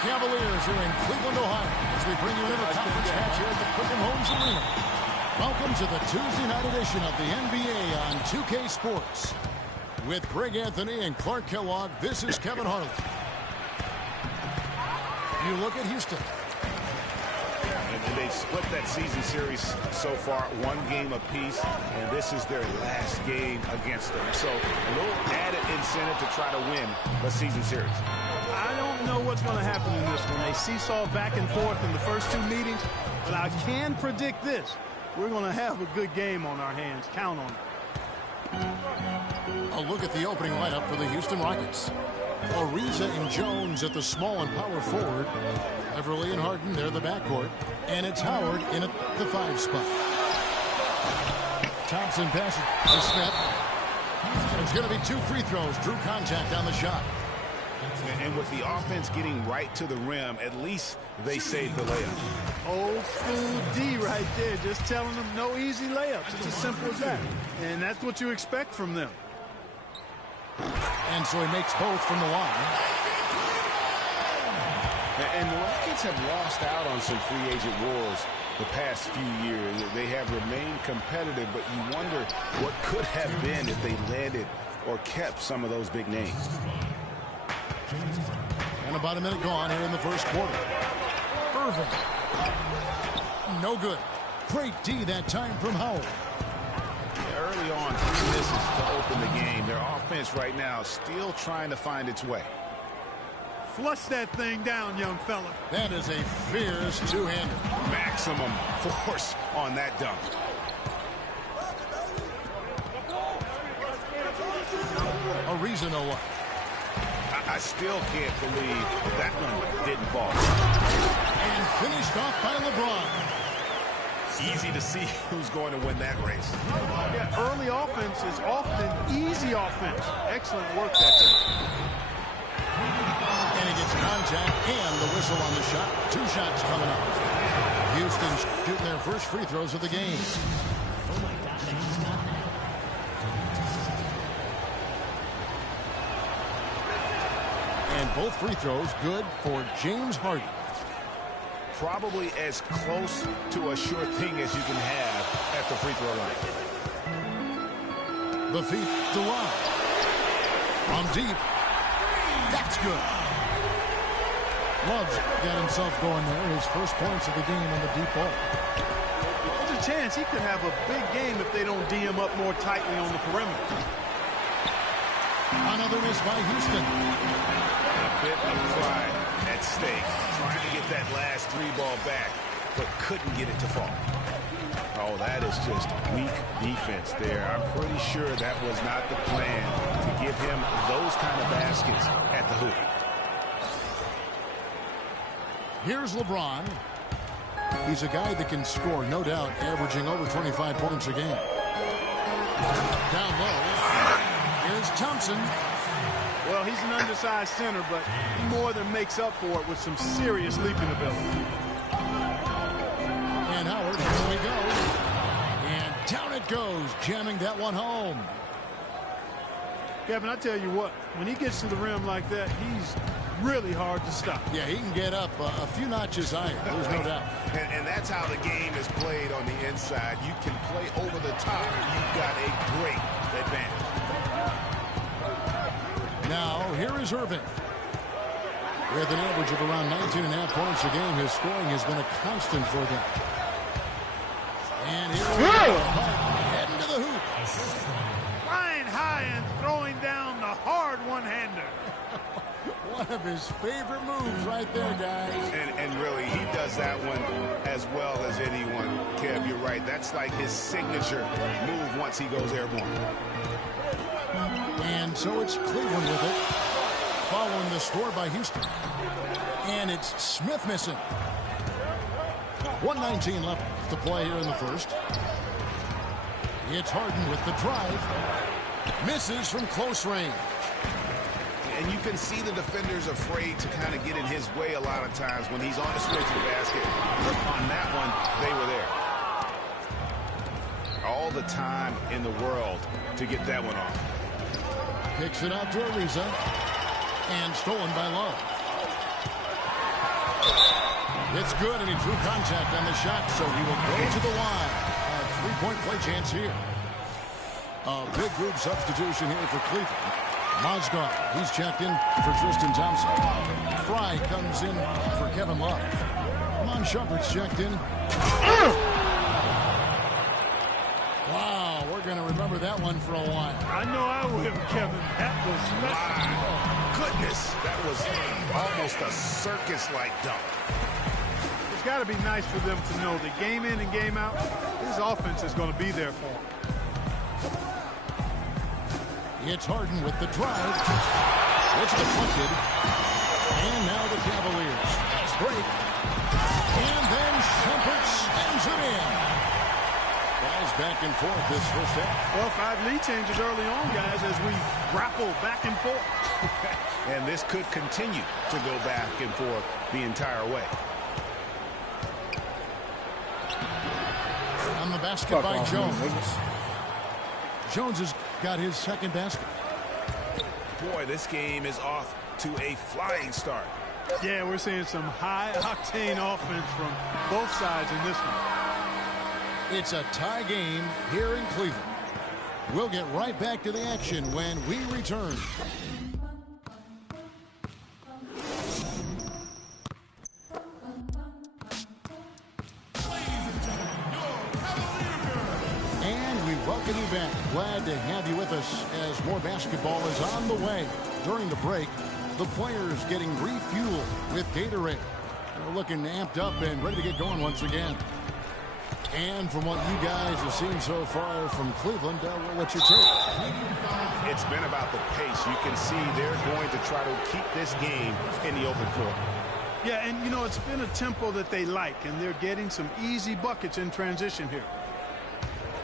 Cavaliers are in Cleveland, Ohio, as we bring you another conference match here at the Quicken Loans Arena. Welcome to the Tuesday night edition of the NBA on 2K Sports. With Greg Anthony and Clark Kellogg, this is Kevin Harlan. You look at Houston. And they've split that season series so far, one game apiece, and this is their last game against them. So a little added incentive to try to win the season series. I don't know what's going to happen in this one. They seesaw back and forth in the first two meetings, but I can predict this. We're going to have a good game on our hands. Count on it. A look at the opening lineup for the Houston Rockets. Ariza and Jones at the small and power forward. Everly and Harden, they're the backcourt. And it's Howard in at the 5 spot. Thompson passes to Smith. It's going to be 2 free throws. Drew contact on the shot. And with the offense getting right to the rim, at least they saved the layup. Old school D right there, just telling them no easy layups. It's as simple as that. And that's what you expect from them. And so he makes both from the line. And the Rockets have lost out on some free agent wars the past few years. They have remained competitive, but you wonder what could have been if they landed or kept some of those big names. And about a minute gone here in the first quarter. Irving. No good. Great D that time from Howard. Early on, 3 misses to open the game. Their offense right now still trying to find its way. Flush that thing down, young fella. That is a fierce two-hander. Maximum force on that dunk. Ariza no one. I still can't believe that one didn't fall. And finished off by LeBron. Easy to see who's going to win that race. Yeah, early offense is often easy offense. Excellent work that time. And he gets contact and the whistle on the shot. 2 shots coming up. Houston shooting their first free throws of the game. Oh my God, he's got that. And both free throws good for James Harden. Probably as close to a sure thing as you can have at the free throw line. The feet to line. From deep. That's good. Love's got himself going there. His first points of the game on the deep ball. There's a chance he could have a big game if they don't D him up more tightly on the perimeter. Another miss by Houston. A bit of pride at stake. Trying to get that last 3-ball back, but couldn't get it to fall. Oh, that is just weak defense there. I'm pretty sure that was not the plan to give him those kind of baskets at the hoop. Here's LeBron. He's a guy that can score, no doubt, averaging over 25 points a game. Down low. Here's Thompson. Well, he's an undersized center, but he more than makes up for it with some serious leaping ability. And Howard, here we go. And down it goes, jamming that one home. Kevin, I tell you what, when he gets to the rim like that, he's really hard to stop. Yeah, he can get up a few notches higher, there's no doubt. And that's how the game is played on the inside. You can play over the top. You've got a great advantage. Now, here is Irving. With an average of around 19.5 points a game, his scoring has been a constant for them. And here we go. Heading to the hoop. Flying high and throwing down the hard one-hander. One of his favorite moves right there, guys. And really, he does that one as well as anyone. Kev, you're right. That's like his signature move once he goes airborne. And so it's Cleveland with it, following the score by Houston. And it's Smith missing. 1:19 left to play here in the first. It's Harden with the drive. Misses from close range. And you can see the defenders afraid to kind of get in his way a lot of times when he's on his way to the basket. But on that one, they were there. All the time in the world to get that one off. Kicks it out to Ariza. And stolen by Love. It's good, and he drew contact on the shot, so he will go to the line. A three-point play chance here. A big group substitution here for Cleveland. Mozgov, he's checked in for Tristan Thompson. Fry comes in for Kevin Love. Amon Shumpert's checked in. Wow, we're going to remember that one for a while. I know I will, Kevin. That was special. My goodness, that was almost a circus-like dunk. It's got to be nice for them to know that game in and game out, his offense is going to be there for him. It's Harden with the drive. It's deflected. And now the Cavaliers. Fast break. And then Shumpert sends it in. Guys back and forth this first half. Well, 5 lead changes early on, guys, as we grapple back and forth. And this could continue to go back and forth the entire way. On the basket by Jones. Jones has got his second basket. Boy, this game is off to a flying start. Yeah, we're seeing some high-octane offense from both sides in this one. It's a tie game here in Cleveland. We'll get right back to the action when we return. Welcome you back. Glad to have you with us as more basketball is on the way. During the break, the players getting refueled with Gatorade. They're looking amped up and ready to get going once again. And from what you guys have seen so far from Cleveland, what's your take? It's been about the pace. You can see they're going to try to keep this game in the open floor. Yeah, and you know, it's been a tempo that they like, and they're getting some easy buckets in transition here.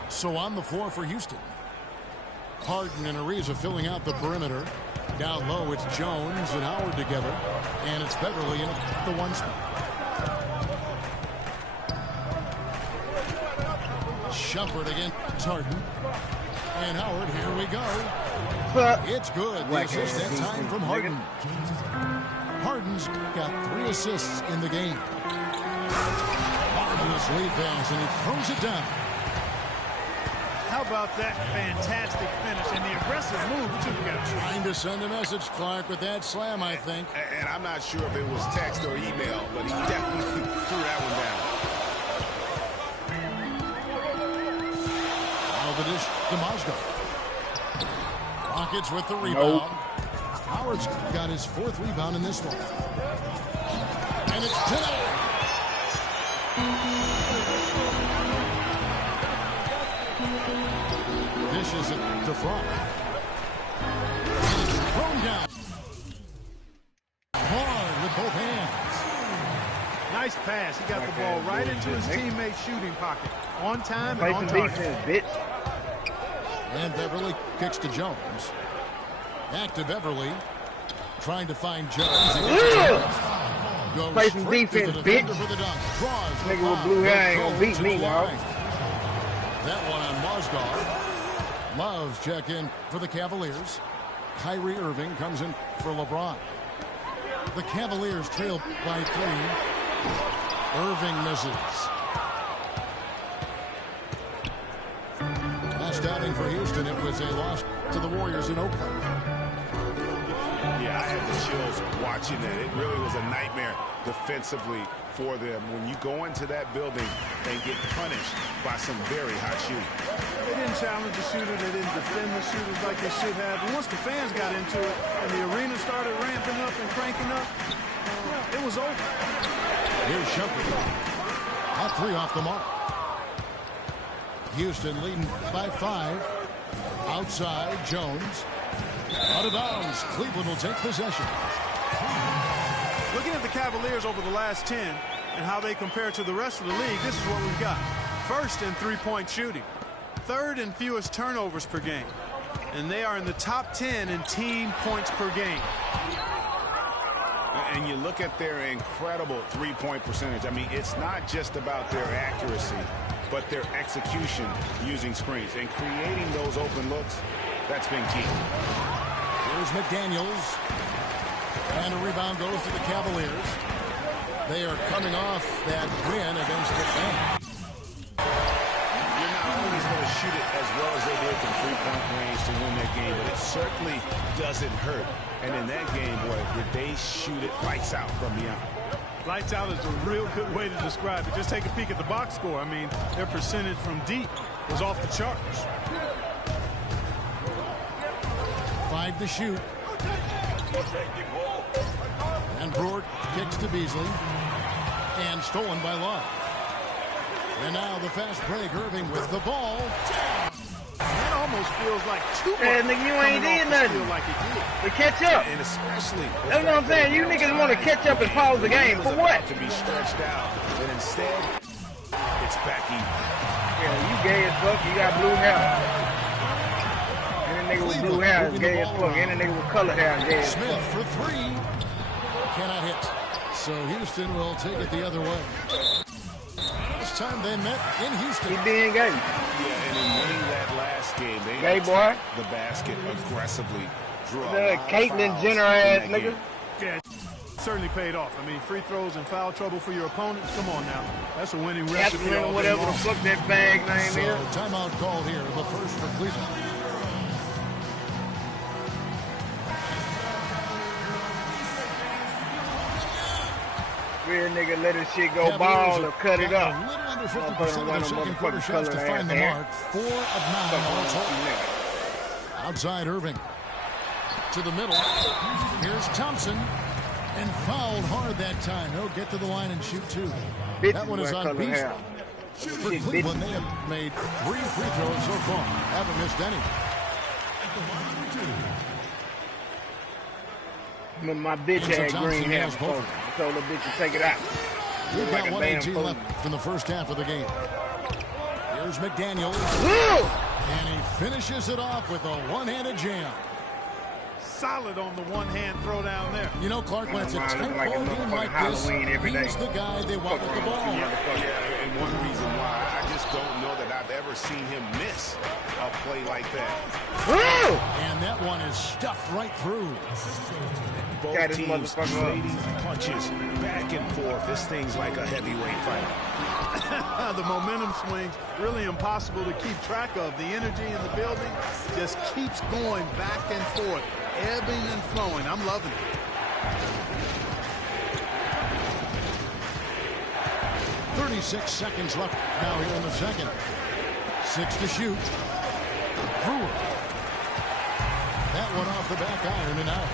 So on the floor for Houston. Harden and Ariza filling out the perimeter. Down low, it's Jones and Howard together. And it's Beverly in the one spot. Shumpert against Harden. And Howard, here we go. It's good. The assist that time from Harden. Harden's got 3 assists in the game. Marvelous lead pass, and he throws it down. How about that fantastic finish and the aggressive move, too, guys? Trying to send a message, Clark, with that slam, I think. And I'm not sure if it was text or email, but he definitely threw that one down. Now the dish to Mozgov. Rockets with the rebound. Howard's got his 4th rebound in this one. And it's today. Dishes it to Fry. And it's thrown down. Hard with both hands. Nice pass. He got the ball right into his teammate's shooting pocket. On time Play and on some target. defense, bitch. And Beverly kicks to Jones. Back to Beverly. Trying to find Jones. Goes Play some defense, bitch. For the dunk. Draws the Nigga with foul. blue hair ain't gonna beat me, dog. That one on Mozgov. Love's check in for the Cavaliers. Kyrie Irving comes in for LeBron. The Cavaliers trail by 3. Irving misses. Last outing for Houston, it was a loss to the Warriors in Oakland. Yeah, I had the chills watching that. It really was a nightmare defensively for them when you go into that building and get punished by some very hot shooting. They didn't challenge the shooter. They didn't defend the shooters like they should have. And once the fans got into it and the arena started ramping up and cranking up, it was over. Here's Shumpert. That 3 off the mark. Houston leading by 5. Outside, Jones. Out of bounds. Cleveland will take possession. Looking at the Cavaliers over the last 10 and how they compare to the rest of the league, this is what we've got. First in three-point shooting. 3rd in fewest turnovers per game. And they are in the top 10 in team points per game. And you look at their incredible three-point percentage. I mean, it's not just about their accuracy, but their execution using screens and creating those open looks. That's been key. Here's McDaniels. And a rebound goes to the Cavaliers. They are coming off that win against Atlanta. You're not always going to shoot it as well as they did from three-point range to win that game, but it certainly doesn't hurt. And in that game, boy, did they shoot it lights out from beyond. Lights out is a real good way to describe it. Just take a peek at the box score. I mean, their percentage from deep was off the charts. 5 to shoot. And Brewer kicks to Beasley. And stolen by Love. And now the fast break. Irving with the ball. That almost feels like too much. Yeah, nigga, you ain't did nothing. Like it did. To catch up. And especially That's what I'm saying. You niggas want to catch up and pause the game. For what? To be stretched out, but instead, it's back even. Yeah, you gay as fuck. You got blue hair. Any nigga with blue hair is gay as fuck. Any nigga with color hair is gay as fuck. Smith for 3. Cannot hit. So Houston will take it the other way. Last time they met in Houston. He being gay. Yeah, and in winning that last game, they Gay boy. the basket aggressively. Drew The Caitlyn Jenner ass nigga. Yeah, certainly paid off. I mean, free throws and foul trouble for your opponents. Come on now. That's a winning recipe. Catherine or whatever the fuck that bag name So is. timeout call here. The first for Cleveland. Real nigga let his shit go ball or cut it got up. a little under 50% Motherfucker of run the a second quarter motherfucking shots to color find the ass mark. 4 of 9 all total. Outside Irving. To the middle. Here's Thompson. And fouled hard that time. He'll get to the line and shoot 2. Bitches That one is wear on color Beasley. hair. For Shit, Cleveland, they have made 3 free throws so far. Haven't missed any. Remember my bitch had green hair before. I told the bitch to take it out. We've Like got a 1:18 damn left in the first half of the game. Here's McDaniels. Woo! And he finishes it off with a one-handed jam. Solid on the one-hand throw down there. You know, Clark, when it's a tight Like a ball game like motherfucking this, Halloween every day. he's the guy they want with the ball. Yeah, and one reason why I just don't know that I've ever seen him miss a play like that. Woo! And that one is stuffed right through. Both Got his teams motherfucker up. trading punches back and forth. This thing's like a heavyweight fight. The momentum swings really impossible to keep track of. The energy in the building just keeps going back and forth, ebbing and flowing. I'm loving it. .36 seconds left now here in the second. 6 to shoot. Brewer. That one off the back iron and out.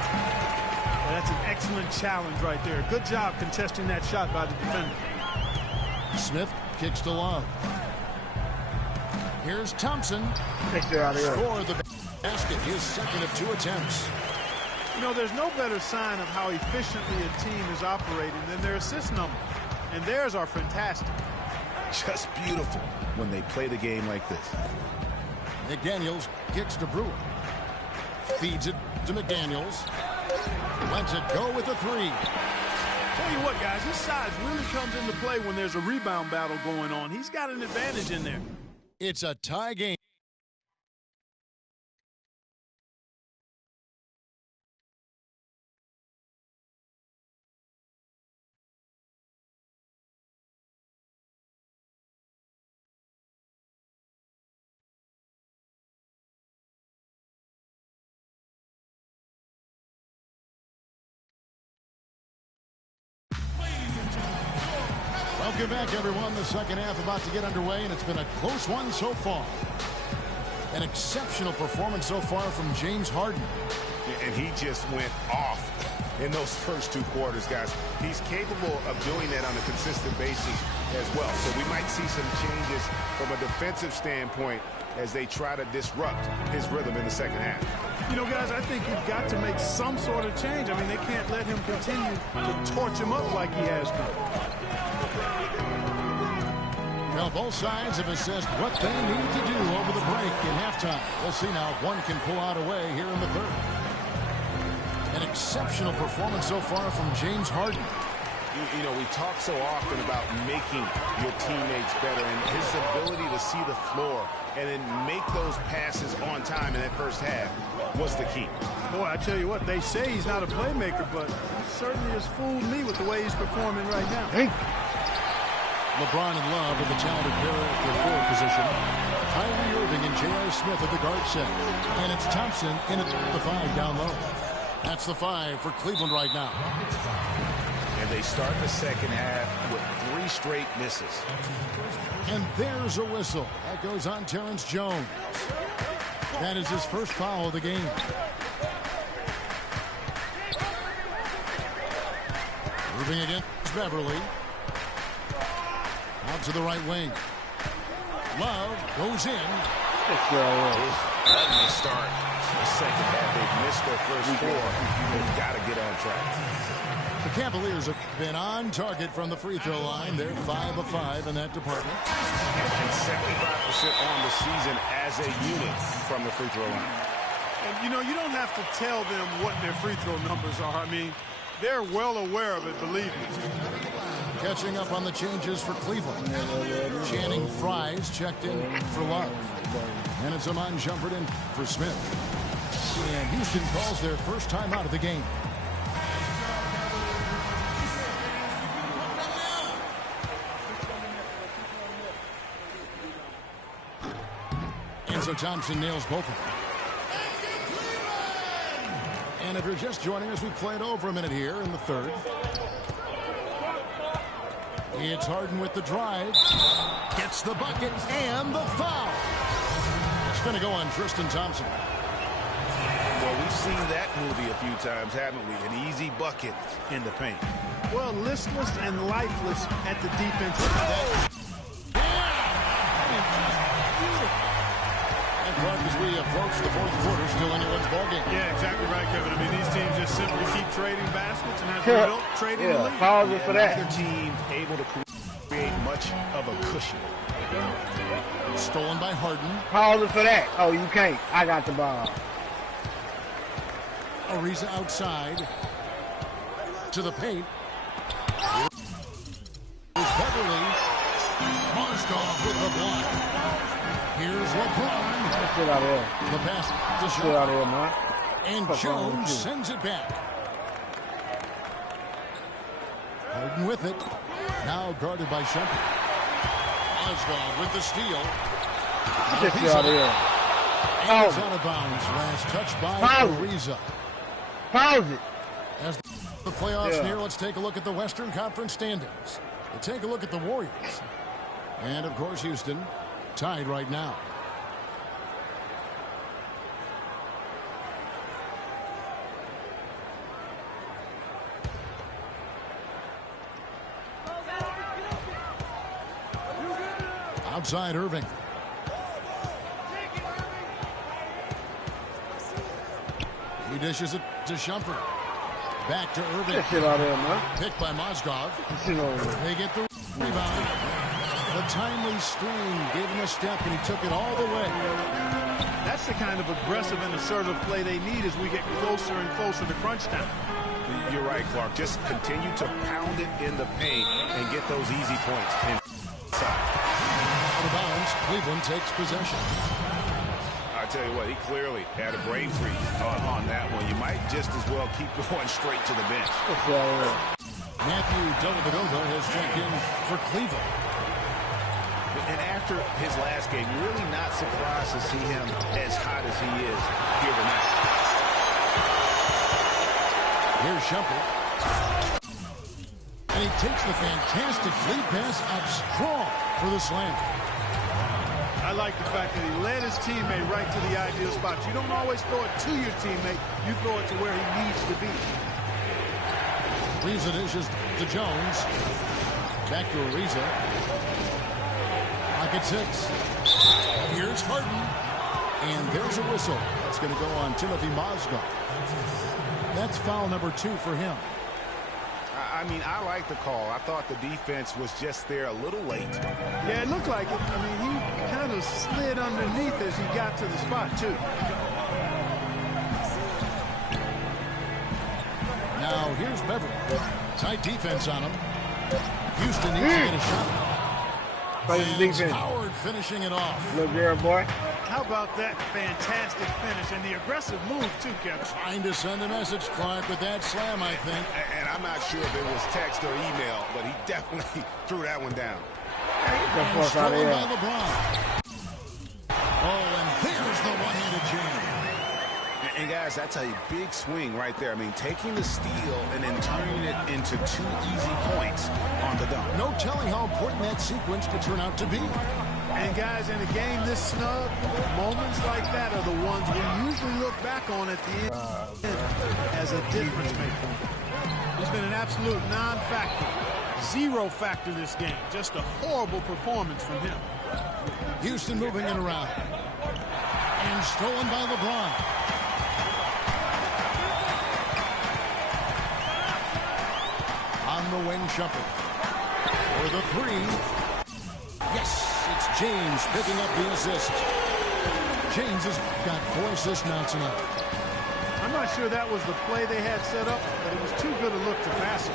That's an excellent challenge right there. Good job contesting that shot by the defender. Smith kicks to Love. Here's Thompson. Take it out of here. For the basket, his second of 2 attempts. You know, there's no better sign of how efficiently a team is operating than their assist numbers. And theirs are fantastic. Just beautiful when they play the game like this. McDaniels kicks to Brewer. Feeds it to McDaniels. Lets it go with a 3. Tell you what, guys, his size really comes into play when there's a rebound battle going on. He's got an advantage in there. It's a tie game. Welcome back, everyone. The second half about to get underway, and it's been a close one so far. An exceptional performance so far from James Harden. And he just went off in those first 2 quarters, guys. He's capable of doing that on a consistent basis as well. So we might see some changes from a defensive standpoint as they try to disrupt his rhythm in the second half. You know, guys, I think you've got to make some sort of change. I mean, they can't let him continue to torch him up like he has been. Well, both sides have assessed what they need to do over the break in halftime. We'll see now if one can pull out away here in the third. An exceptional performance so far from James Harden. You know, we talk so often about making your teammates better, and his ability to see the floor and then make those passes on time in that first half was the key. Boy, I tell you what, they say he's not a playmaker, but he certainly has fooled me with the way he's performing right now. LeBron and Love with the talented pair at the forward position. Kyrie Irving and J.R. Smith at the guard set. And it's Thompson in at the 5 down low. That's the 5 for Cleveland right now. And they start the second half with 3 straight misses. And there's a whistle. That goes on Terrence Jones. That is his first foul of the game. Moving against Beverly. Out to the right wing. Love goes in. Let me start the second half. They've missed their first 4. They've got to get on track. The Cavaliers have been on target from the free throw line. They're 5 of 5 in that department. And 75% on the season as a unit from the free throw line. And, you know, you don't have to tell them what their free throw numbers are. I mean, they're well aware of it, believe me. Catching up on the changes for Cleveland. Channing Fries checked in for Love. And it's Amon Shumpert in for Smith. And Houston calls their first time out of the game. And so Thompson nails both of them. And if you're just joining us, we played over a minute here in the third. It's Harden with the drive. Gets the bucket and the foul. It's going to go on Tristan Thompson. Well, we've seen that movie a few times, haven't we? An easy bucket in the paint. Well, listless and lifeless at the defensive end. And Clark, as we approach the fourth quarter, still anyone's ballgame. Yeah, exactly right, Kevin. I mean, these teams just simply keep trading baskets, and as a result, trading the lead. Pause it for that. Neither team able to create much of a cushion. Stolen by Harden. Pause it for that. Oh, you can't. I got the ball. Ariza outside to the paint. Here's Beverly. Mozgov with the block. Here's LeBron. Get out of here. The pass to Get out of Shaw. here, man. And Jones sends it back. Harden with it. Now guarded by Shumpert. Mozgov with the steal. Get out of here. And it's out of bounds. Last touch by Ariza. Pause it. As the playoffs near, let's take a look at the Western Conference standings. We'll take a look at the Warriors. And, of course, Houston tied right now. Outside Irving. He dishes it to Shumpert. Back to Irving. Get shit out of here, man. Picked by Mozgov. They get the rebound. The timely screen gave him a step, and he took it all the way. That's the kind of aggressive and assertive play they need as we get closer and closer to crunch time. You're right, Clark. Just continue to pound it in the paint and get those easy points inside. Out of bounds, Cleveland takes possession. I tell you what, he clearly had a brain freeze on that one. You might just as well keep going straight to the bench. Matthew Dellavedova has checked in for Cleveland. And after his last game, you're really not surprised to see him as hot as he is here tonight. Here's Shumpert. And he takes the fantastic lead pass up strong for the slam. I like the fact that he led his teammate right to the ideal spot. You don't always throw it to your teammate. You throw it to where he needs to be. Ariza dishes to Jones. Back to Ariza. Pocket 6. Here's Harden. And there's a whistle. That's going to go on Timothy Mozgov. That's foul number 2 for him. I mean, I like the call. I thought the defense was just there a little late. Yeah, it looked like it. I mean, he kind of slid underneath as he got to the spot, too. Now, here's Beverly. Tight defense on him. Houston needs to get a shot. Defense. Howard finishing it off. Look there, boy. How about that fantastic finish and the aggressive move, too, Kevin? Trying to send a message, Clark, with that slam, I think. And I'm not sure if it was text or email, but he definitely threw that one down. And stolen by LeBron. Oh, and there's the one-handed jam. And guys, that's a big swing right there. I mean, taking the steal and then turning it into 2 easy points on the dunk. No telling how important that sequence could turn out to be. And guys, in a game this snug, moments like that are the ones we usually look back on at the end as a difference maker. He's been an absolute non-factor. Zero factor this game. Just a horrible performance from him. Houston moving it around. And stolen by LeBron. On the wing, Shumpert. For the three. Yes, it's James picking up the assist. James has got 4 assists now tonight. I'm not sure that was the play they had set up, but it was too good a look to pass it.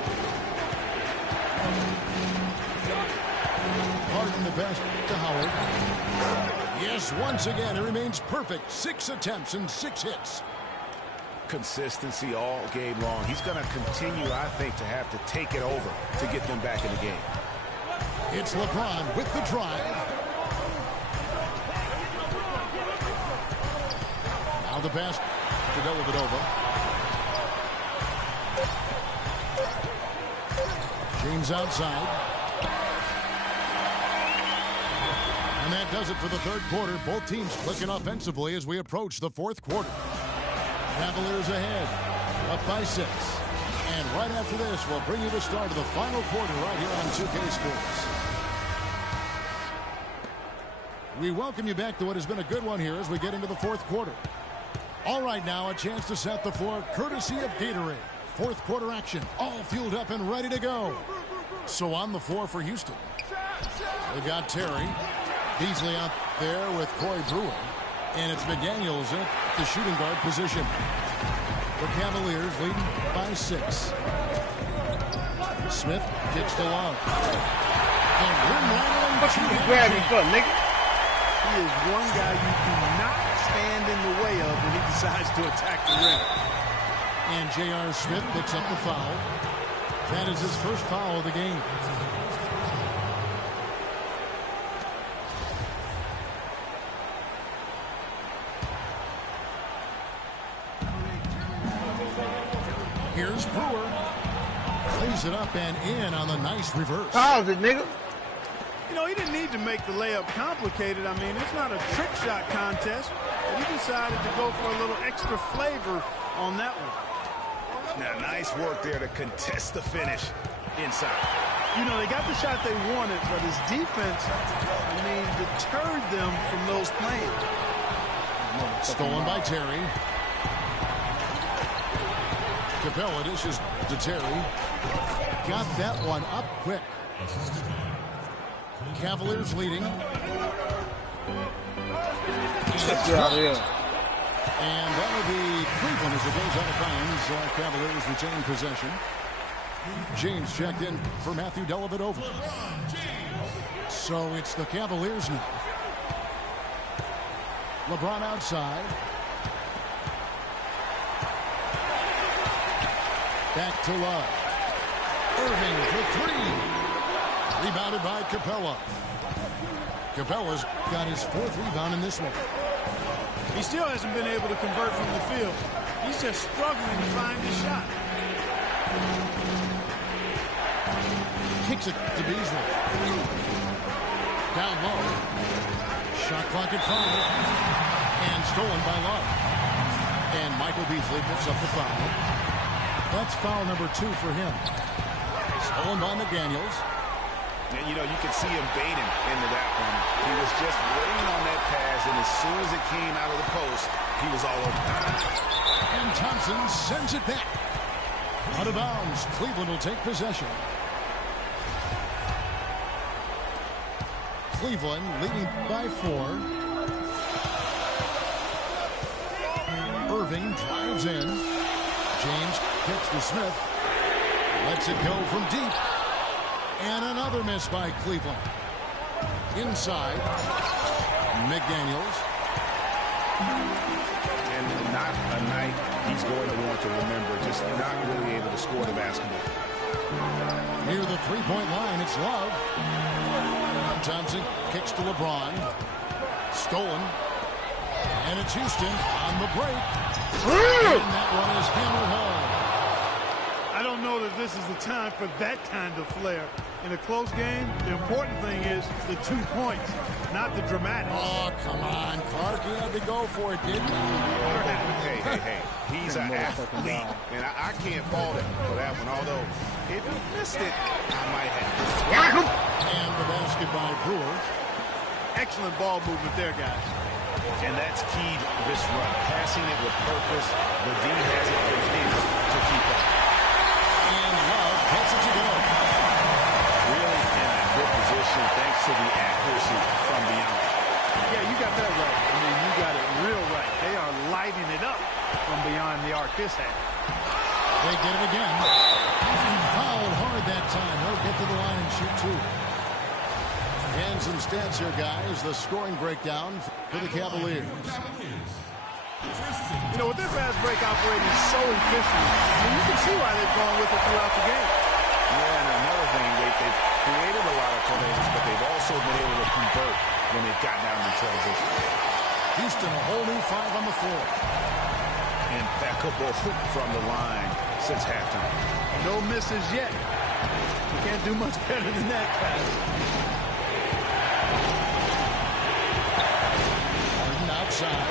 Harden the pass to Howard. Yes, once again, it remains perfect. 6 attempts and 6 hits. Consistency all game long. He's going to continue, I think, to have to take it over to get them back in the game. It's LeBron with the drive. Now the pass to Dellavedova. James outside. And that does it for the third quarter. Both teams clicking offensively as we approach the fourth quarter. Cavaliers ahead, up by 6. And right after this, we'll bring you the start of the final quarter right here on 2K Sports. We welcome you back to what has been a good one here as we get into the fourth quarter. All right, now a chance to set the floor courtesy of Gatorade. Fourth quarter action, all fueled up and ready to go. So on the floor for Houston. They've got Terry. Beasley out there with Corey Brewer. And it's McDaniels in the shooting guard position. The Cavaliers leading by 6. Smith kicks to Love. And rim rattling. What you grab me for, nigga? He is one guy you do not stand in the way of when he decides to attack the rim. And J.R. Smith picks up the foul. That is his first foul of the game. Here's Brewer. Plays it up and in on the nice reverse. Pause it, nigga. You know, he didn't need to make the layup complicated. I mean, it's not a trick shot contest. But he decided to go for a little extra flavor on that one. Now, nice work there to contest the finish inside. You know, they got the shot they wanted, but his defense, I mean, deterred them from those plays. Stolen by Terry. Capella dishes to Terry. Got that one up quick. Cavaliers leading. And that will be Cleveland as it goes out of bounds. Cavaliers retain possession. James checked in for Matthew Dellavedova. So it's the Cavaliers now. LeBron outside. Back to Love. Irving for 3. Rebounded by Capella. Capella's got his 4th rebound in this one. He still hasn't been able to convert from the field. He's just struggling to find his shot. Kicks it to Beasley. Down low. Shot clock at 5. And stolen by Love. And Michael Beasley picks up the foul. That's foul number 2 for him. Stolen by McDaniels. And, you know, you can see him baiting into that one. He was just waiting on that pass, and as soon as it came out of the post, he was all over. And Thompson sends it back. Out of bounds. Cleveland will take possession. Cleveland leading by 4. Irving drives in. James kicks to Smith. Lets it go from deep. And another miss by Cleveland. Inside. McDaniels. And not a night he's going to want to remember. Just not really able to score the basketball. Near the three-point line, it's Love. Thompson kicks to LeBron. Stolen. And it's Houston on the break. And that one is hammered home. I don't know that this is the time for that kind of flair. In a close game, the important thing is the 2 points, not the dramatics. Oh, come on, Clark. He had to go for it, didn't he? Hey. He's an athlete, and I can't fault him for that one. Although, if he missed it, I might have. And the basket by Brewer. Excellent ball movement there, guys. And that's key to this run. Passing it with purpose. The D hasn't been able to keep up. And Love gets it to go. Really in a good position thanks to the accuracy from beyond. Yeah, you got that right. I mean, you got it real right. They are lighting it up from beyond the arc this half. They get it again. He fouled hard that time. He'll get to the line and shoot 2. And some stats here, guys. The scoring breakdown for the Cavaliers. You know, with their fast break operating so efficient, I mean, you can see why they've gone with it throughout the game. Yeah, and another thing, they've created a lot of turnovers, but they've also been able to convert when they've gotten out in transition. Houston, a whole new 5 on the floor. Impeccable hoop from the line since halftime. No misses yet. You can't do much better than that, guys. Harden outside.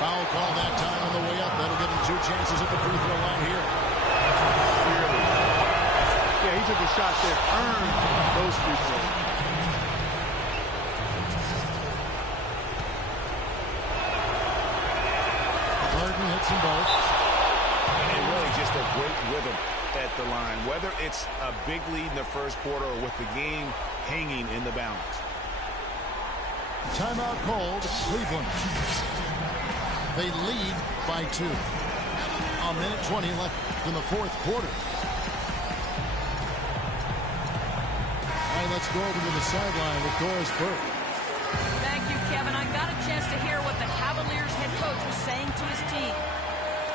Foul call that time on the way up. That'll give him 2 chances at the free throw line here. Yeah, he took a shot that earned those free throws. Harden hits them both. And really just a great rhythm at the line, whether it's a big lead in the first quarter or with the game hanging in the balance. Timeout called, Cleveland. They lead by 2. A minute 20 left in the fourth quarter. All right, let's go over to the sideline with Doris Burke. Thank you, Kevin. I got a chance to hear what the Cavaliers head coach was saying to his team.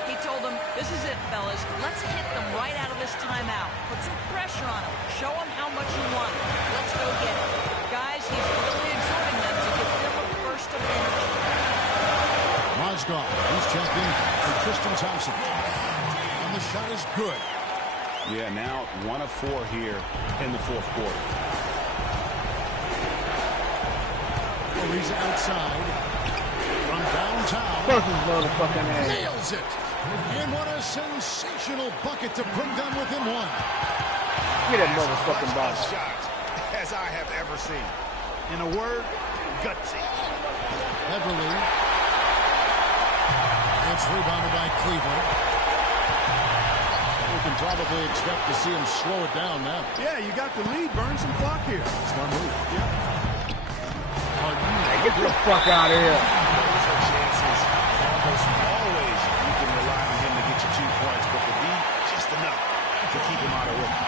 He told them, this is it, fellas. Let's hit them right out of this timeout. Put some pressure on them. Show them how much you want them. Let's go get it. Guys, he's really exhorting them to give them a burst of energy. Mozgov, he's checked in for Tristan Thompson. And the shot is good. Yeah, now 1 of 4 here in the fourth quarter. Ariza outside. From downtown. Nails it. And what a sensational bucket to bring them within 1. Get that motherfucking ball. Shot as I have ever seen. In a word, gutsy. Beverly. It's rebounded by Cleveland. We can probably expect to see him slow it down now. Yeah, you got the lead. Burn some clock here. Smart move. Yeah. Harden. Get the fuck out of here. Those are chances. Almost always you can rely on him to get you 2 points, but the D just enough to keep him out of rhythm.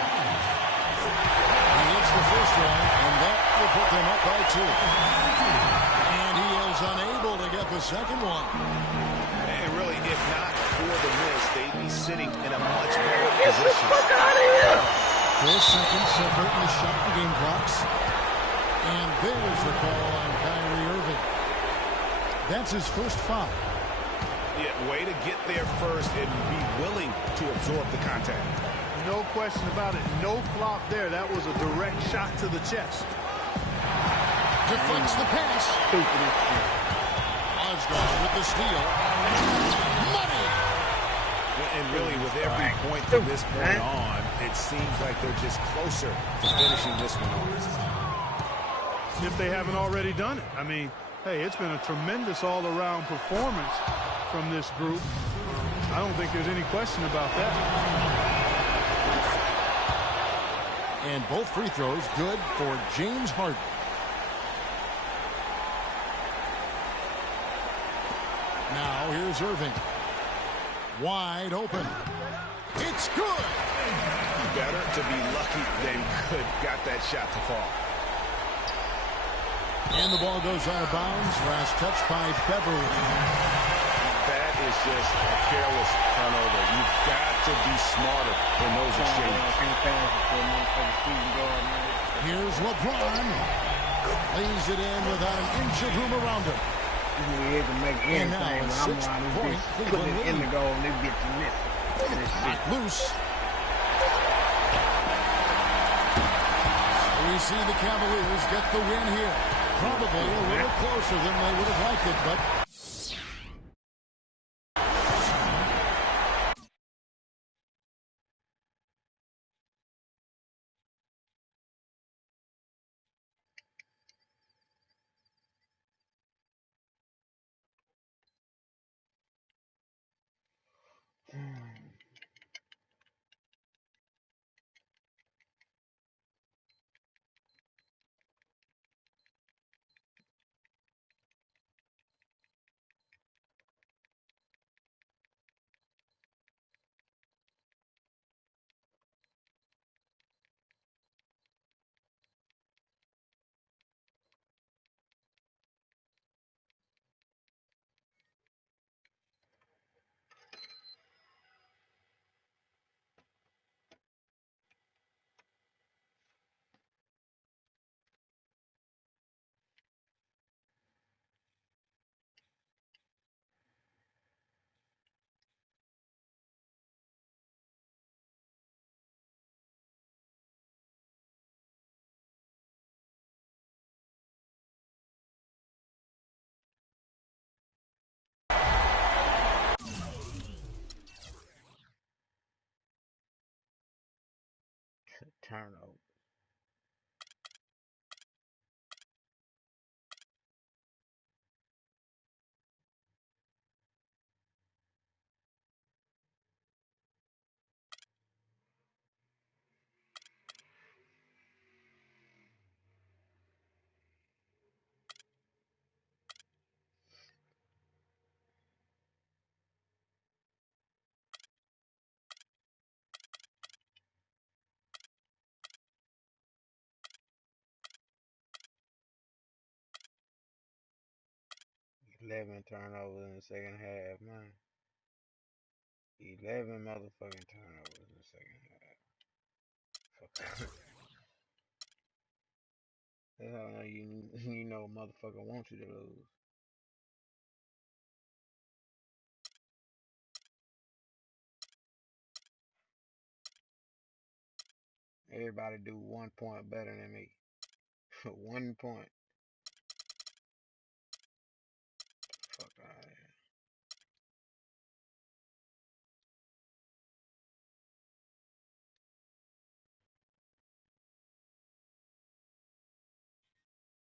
He hits the first one, and that will put them up by 2. And he is unable to get the second one. And really, if not for the miss, they'd be sitting in a much better Get the position. fuck out of here. 4 seconds separating the shot and game clocks. And there's the call on Kyrie Irving. That's his first foul. Yeah, way to get there first and be willing to absorb the contact. No question about it. No flop there. That was a direct shot to the chest. Deflects the pass. Osgood with the steal. Money. And really, with every point from this point on, it seems like they're just closer to finishing this one off. If they haven't already done it. I mean, hey, it's been a tremendous all-around performance from this group. I don't think there's any question about that. And both free throws good for James Harden. Now here's Irving. Wide open. It's good. Better to be lucky than good. Got that shot to fall. And the ball goes out of bounds. Last touch by Beverly. That is just a careless turnover. You've got to be smarter in those exchanges. Here's LeBron. Lays it in without an inch of room around him. He can make anything. now a I'm 6-point putting Cleveland it in the lead. goal and they get to miss it. Not loose. We see the Cavaliers get the win here. Probably a little closer than they would have liked it, but Hmm. 11 turnovers in the second half, man. 11 motherfucking turnovers in the second half. That's how I know you know a motherfucker wants you to lose. Everybody do 1 point better than me. 1 point.